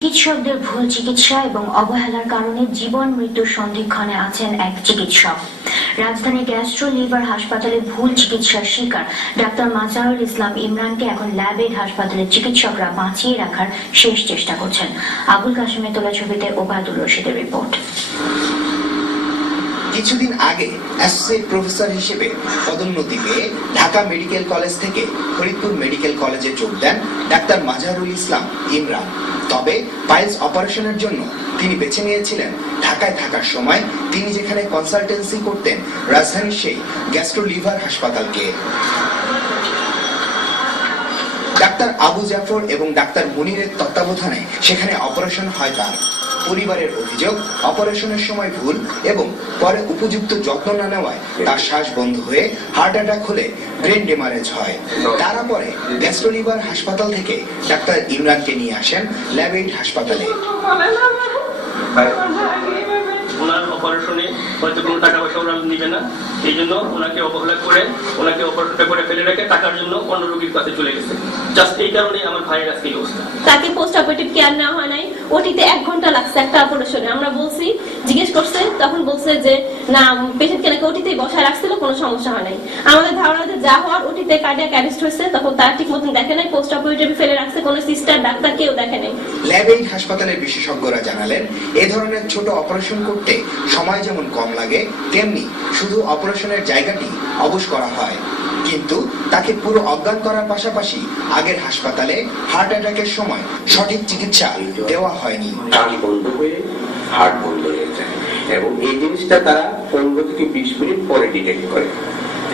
চিকিৎসকদের ভুল চিকিৎসা এবং অবহেলার কারণে জীবন মৃত্যুর সন্ধিক্ষণে আছেন এক চিকিৎসক। রাজধানী গ্যাস্ট্রো লিভার হাসপাতালে ভুল চিকিৎসার শিকার ডাক্তার মাজারুল ইসলাম ইমরানকে এখন ল্যাবেড হাসপাতালের চিকিৎসকরা বাঁচিয়ে রাখার শেষ চেষ্টা করছেন। আবুল কাশেমের তোলা ছবিতে ওবায়দুল রশিদের রিপোর্ট। কিছুদিন আগে অ্যাসোসিয়েট প্রফেসর হিসেবে পদোন্নতি পেয়ে ঢাকা মেডিকেল কলেজ থেকে ফরিদপুর মেডিকেল কলেজে যোগ দেন ডাক্তার মাজারুল ইসলাম ইমরান। তবে পাইলস অপারেশনের জন্য তিনি বেছে নিয়েছিলেন ঢাকায় থাকার সময় তিনি যেখানে কনসালটেন্সি করতেন রাজধানীর সেই গ্যাস্ট্রো লিভার হাসপাতালকে। ডাক্তার আবু জাফর এবং ডাক্তার মুনিরের তত্ত্বাবধানে সেখানে অপারেশন হয় তার। পরিবারের অভিযোগ, অপারেশনের সময় ভুল এবং পরে উপযুক্ত যত্ন না নেওয়ায় তার শ্বাস বন্ধ হয়ে হার্ট অ্যাটাক হলে ব্রেন ড্যামেজ হয়। তারা পরে গ্যাস্ট্রো লিভার হাসপাতাল থেকে ডাক্তার ইমরানকে নিয়ে আসেন ল্যাবেড হাসপাতালে। ওনার অপারেশনে হয়তো কোনো টাকা পয়সা ওরা নিবে না, এই জন্য ওনাকে অবহেলা করে ওনাকে অপারেশনটা করে ফেলে রেখে টাকার জন্য অন্য রোগীর কাছে চলে গেছে। জাস্ট এই কারণে আমার ভাইয়ের আজকে এই অবস্থা। তাকে পোস্ট অপারেটিভ কেয়ার নেওয়া হয় নাই, ওটিতে 1 ঘন্টা লাগছে একটা অপারেশনে। আমরা বলছি, জিজ্ঞেস করছে, তখন বলছে যে না পেশেন্টকে নাকি ওটিতেই বসায় রাখছিল, কোনো সমস্যা হয় নাই। আমাদের ধারণা যে যা হওয়ার ওটিতে কার্ডিয়াক অ্যারেস্ট হয়েছে, তখন তার ঠিক মতন দেখে নাই, পোস্ট অপারেটিভ ফেলে রাখছে, কোনো সিস্টার ডাক্তার কেউ দেখে নাই। ল্যাবেড হাসপাতালের বিশেষজ্ঞরা জানালেন এই ধরনের ছোট অপারেশন করতে সময় যেমন কম লাগে তেমনি শুধু অপারেশনের জায়গাটি অবশ করা হয়, কিন্তু তাকে পুরো অজ্ঞান করার পাশাপাশি আগের হাসপাতালে হার্ট অ্যাটাকের সময় সঠিক চিকিৎসা দেওয়া হয়নি। কান বন্ধ হয়ে হার্ট বন্ধ হয়ে যায় এবং এই জিনিসটা তারা 15 থেকে 20 মিনিট পরে ডিটেক্ট করে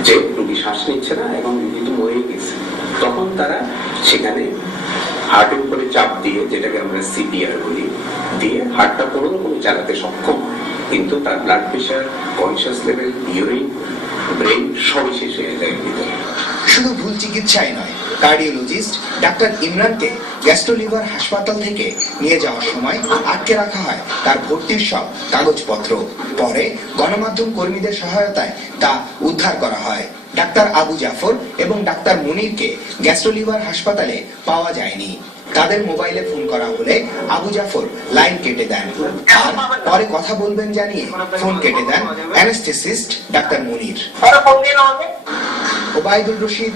যে রোগী শ্বাস নিচ্ছে না এবং রোগী তো মরে গেছে। তখন তারা সেখানে হার্টের উপরে চাপ দিয়ে, যেটাকে আমরা সিপিআর বলি, দিয়ে হার্টটা কোনো রকম চালাতে সক্ষম হয়, কিন্তু তার blood pressure, conscious level, urine, brain সবই শেষ হয়ে যায় ভিতরে। শুধু ভুল চিকিৎসাই নয়, কার্ডিওলজিস্ট ডাক্তার ইমরানকে গ্যাস্ট্রো লিভার হাসপাতাল থেকে নিয়ে যাওয়ার সময় আটকে রাখা হয় তার ভর্তির সব কাগজপত্র। পরে গণমাধ্যম কর্মীদের সহায়তায় তা উদ্ধার করা হয়। ডাক্তার আবু জাফর এবং ডাক্তার মুনিরকে গ্যাস্ট্রো লিভার হাসপাতালে পাওয়া যায়নি। তাদের মোবাইলে ফোন করা হলে আবু জাফর লাইন কেটে দেন, আর পরে কথা বলবেন জানিয়ে ফোন কেটে দেন অ্যানেস্থেসিস্ট ডাক্তার মুনির। ওবায়দুল রশিদ,